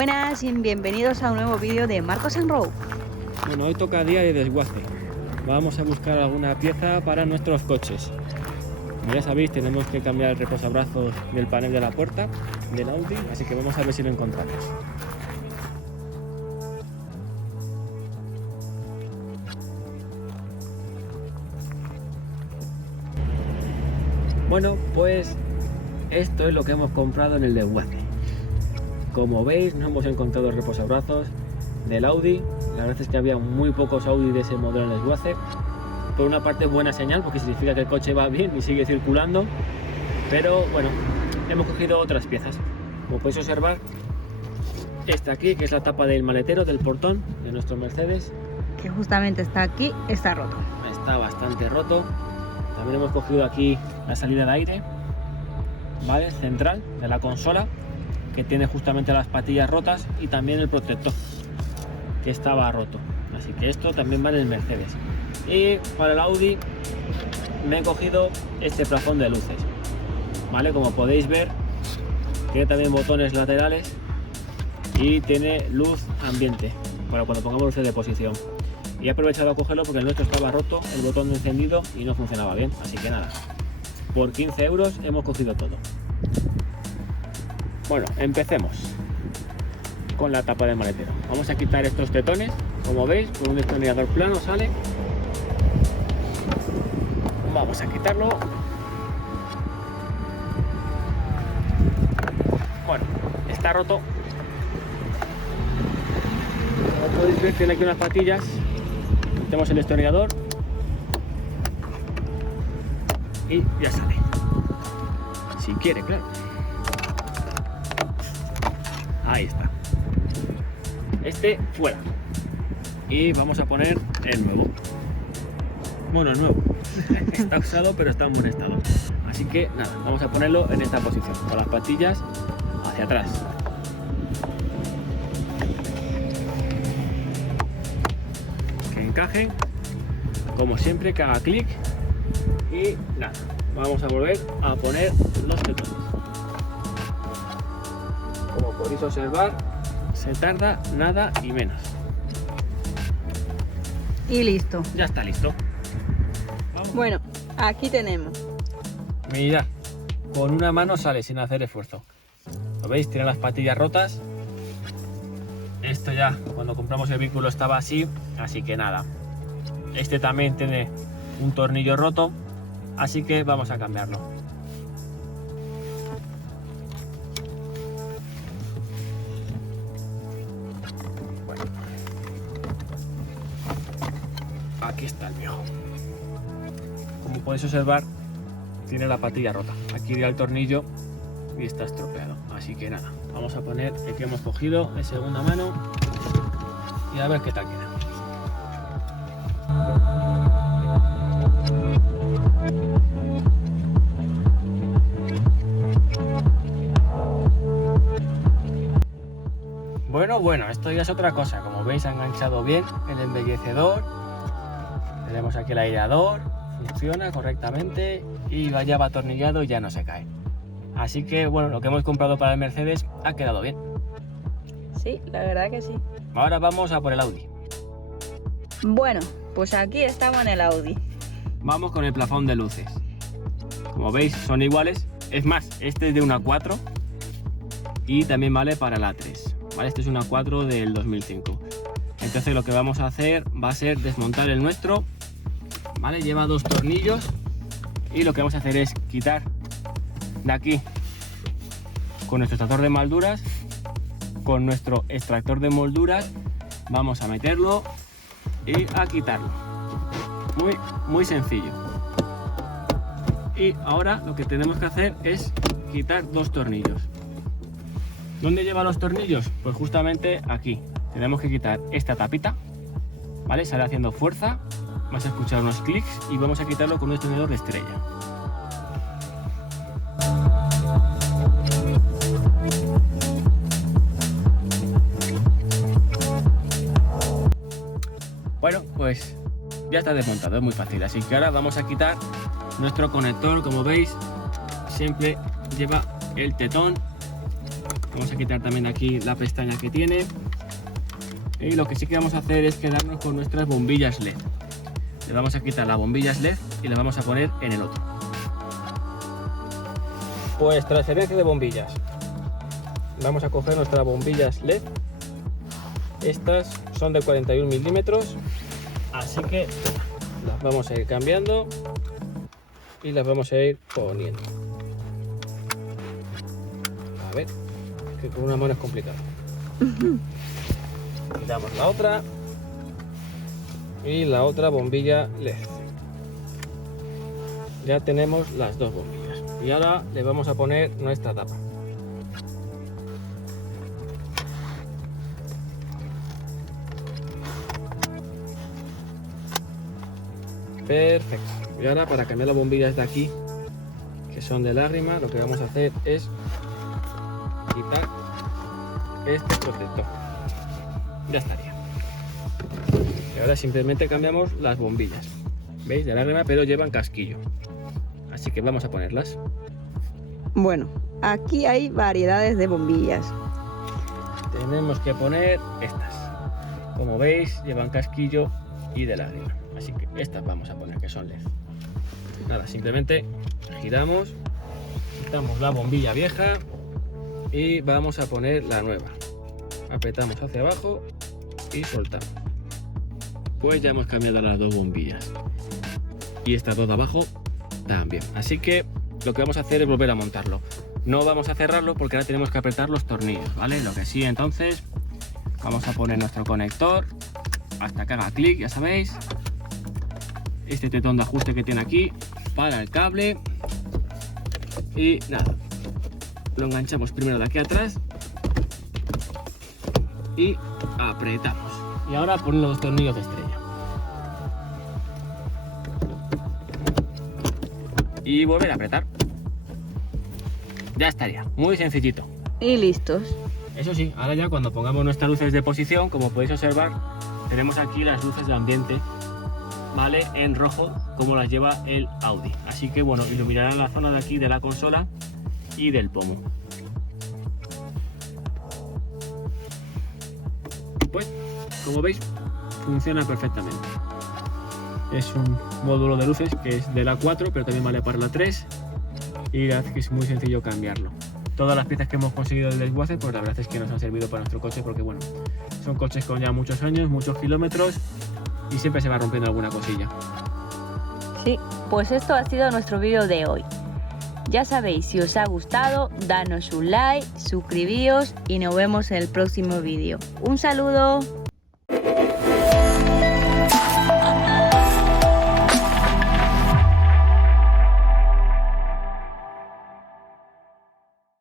Buenas y bienvenidos a un nuevo vídeo de Marcos and Row. Bueno, hoy toca día de desguace. Vamos a buscar alguna pieza para nuestros coches. Como ya sabéis, tenemos que cambiar el reposabrazos del panel de la puerta del Audi, así que vamos a ver si lo encontramos. Bueno, pues esto es lo que hemos comprado en el desguace. Como veis, no hemos encontrado el reposabrazos del Audi. La verdad es que había muy pocos Audi de ese modelo en el desguace. Por una parte, buena señal, porque significa que el coche va bien y sigue circulando. Pero bueno, hemos cogido otras piezas. Como podéis observar, esta aquí, que es la tapa del maletero, del portón de nuestro Mercedes, Que justamente está aquí, está roto. está bastante roto. También hemos cogido aquí la salida de aire, ¿vale? Central de la consola, que tiene justamente las patillas rotas, y también el protector, que estaba roto. Así que esto también va en el Mercedes. Y para el Audi me he cogido este plafón de luces, ¿vale? Como podéis ver, tiene también botones laterales y tiene luz ambiente para cuando pongamos luces de posición. Y he aprovechado a cogerlo porque el nuestro estaba roto, el botón de encendido, y no funcionaba bien. Así que nada, por 15 euros hemos cogido todo. Bueno, empecemos con la tapa del maletero. Vamos a quitar estos tetones, como veis, con un destornillador plano sale. Vamos a quitarlo. Bueno, está roto. Como podéis ver, tiene aquí unas patillas. Metemos el destornillador y ya sale. Si quiere, claro. Ahí está. Este fuera. Y vamos a poner el nuevo. Bueno, el nuevo. Está usado, pero está en buen estado. Así que nada, vamos a ponerlo en esta posición, con las patillas hacia atrás. Que encajen, como siempre, que haga clic. Y nada, vamos a volver a poner los tetones. Como podéis observar, se tarda nada y menos. Y listo. Ya está listo. Vamos. Bueno, aquí tenemos. Mirad, con una mano sale sin hacer esfuerzo. ¿Lo veis? Tiene las patillas rotas. Esto ya, cuando compramos el vehículo estaba así, así que nada. Este también tiene un tornillo roto, así que vamos a cambiarlo. Bueno, aquí está el viejo. Como podéis observar, tiene la patilla rota. Aquí iría el tornillo y está estropeado. Así que nada, vamos a poner el que hemos cogido de segunda mano y a ver qué tal queda. Bueno, esto ya es otra cosa. Como veis, ha enganchado bien el embellecedor. Tenemos aquí el aireador, funciona correctamente y ya va atornillado y ya no se cae. Así que bueno, lo que hemos comprado para el Mercedes ha quedado bien. Sí, la verdad que sí. Ahora vamos a por el Audi. Bueno, pues aquí estamos en el Audi. Vamos con el plafón de luces. Como veis, son iguales. Es más, este es de una 4 y también vale para la 3. ¿Vale? Este es una 4 del 2005. Entonces lo que vamos a hacer va a ser desmontar el nuestro. ¿Vale? Lleva dos tornillos y lo que vamos a hacer es quitar de aquí con nuestro extractor de molduras, con nuestro extractor de molduras, vamos a meterlo y a quitarlo. Muy sencillo. Y ahora lo que tenemos que hacer es quitar dos tornillos. ¿Dónde lleva los tornillos? Pues justamente aquí. Tenemos que quitar esta tapita, ¿vale? Sale haciendo fuerza, vas a escuchar unos clics y vamos a quitarlo con un destornillador de estrella. Bueno, pues ya está desmontado, es muy fácil. Así que ahora vamos a quitar nuestro conector. Como veis, siempre lleva el tetón Vamos a quitar también aquí la pestaña que tiene. Y lo que sí que vamos a hacer es quedarnos con nuestras bombillas LED. Le vamos a quitar las bombillas LED y las vamos a poner en el otro. Pues transferencia de bombillas. Vamos a coger nuestras bombillas LED. Estas son de 41 milímetros, así que las vamos a ir cambiando y las vamos a ir poniendo. A ver, que con una mano es complicado. Quitamos la otra y la otra bombilla LED. Ya tenemos las dos bombillas y ahora le vamos a poner nuestra tapa. Perfecto. Y ahora, para cambiar las bombillas de aquí, que son de lágrima, lo que vamos a hacer es quitar este protector. Ya estaría. Y ahora simplemente cambiamos las bombillas. ¿Veis? De lágrima, pero llevan casquillo. Así que vamos a ponerlas. Bueno, aquí hay variedades de bombillas. Tenemos que poner estas. Como veis, llevan casquillo y de lágrima. Así que estas vamos a poner, que son LED. Nada, simplemente giramos, quitamos la bombilla vieja y vamos a poner la nueva. Apretamos hacia abajo y soltamos. Pues ya hemos cambiado las dos bombillas. Y estas dos de abajo también. Así que lo que vamos a hacer es volver a montarlo. No vamos a cerrarlo porque ahora tenemos que apretar los tornillos, ¿vale? Lo que sí, entonces vamos a poner nuestro conector hasta que haga clic, ya sabéis. Este tetón de ajuste que tiene aquí para el cable y nada, lo enganchamos primero de aquí atrás y apretamos. Y ahora ponemos los tornillos de estrella y volver a apretar. Ya estaría, muy sencillito. Y listos. Eso sí, ahora ya cuando pongamos nuestras luces de posición, como podéis observar, tenemos aquí las luces de ambiente, ¿vale? En rojo, como las lleva el Audi. Así que bueno, iluminarán la zona de aquí de la consola y del pomo. Pues, como veis, funciona perfectamente. Es un módulo de luces que es de la 4, pero también vale para la 3. Y la verdad es que es muy sencillo cambiarlo. Todas las piezas que hemos conseguido del desguace, pues la verdad es que nos han servido para nuestro coche, porque bueno, son coches con ya muchos años, muchos kilómetros, y siempre se va rompiendo alguna cosilla. Sí, pues esto ha sido nuestro vídeo de hoy. Ya sabéis, si os ha gustado, danos un like, suscribíos y nos vemos en el próximo vídeo. ¡Un saludo!